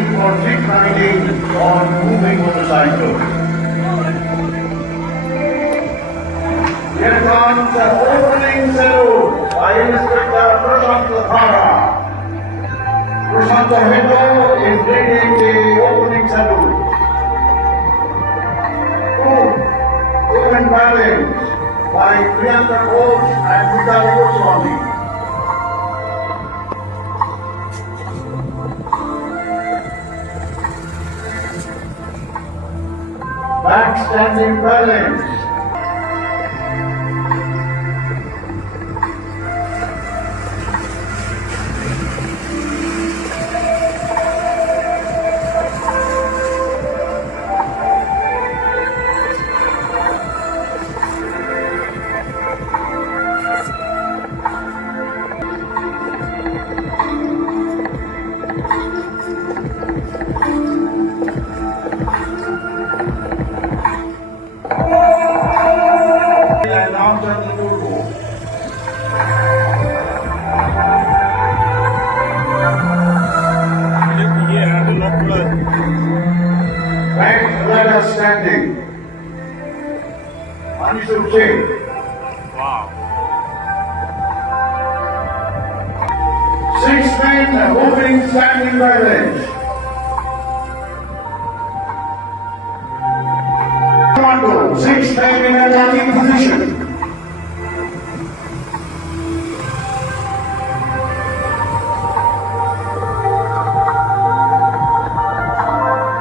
training for trick riding on moving motorcycles. Here comes the opening salute by Inspector Prashant. Prashant is leading the opening salute. Open balance by Priyanka Ghosh and Vitali Goswami. Back standing balance. And after the turbo. Right ladder standing. Anishul Singh. Wow. 6 men moving standing balance. Commando, 6 men in attacking position.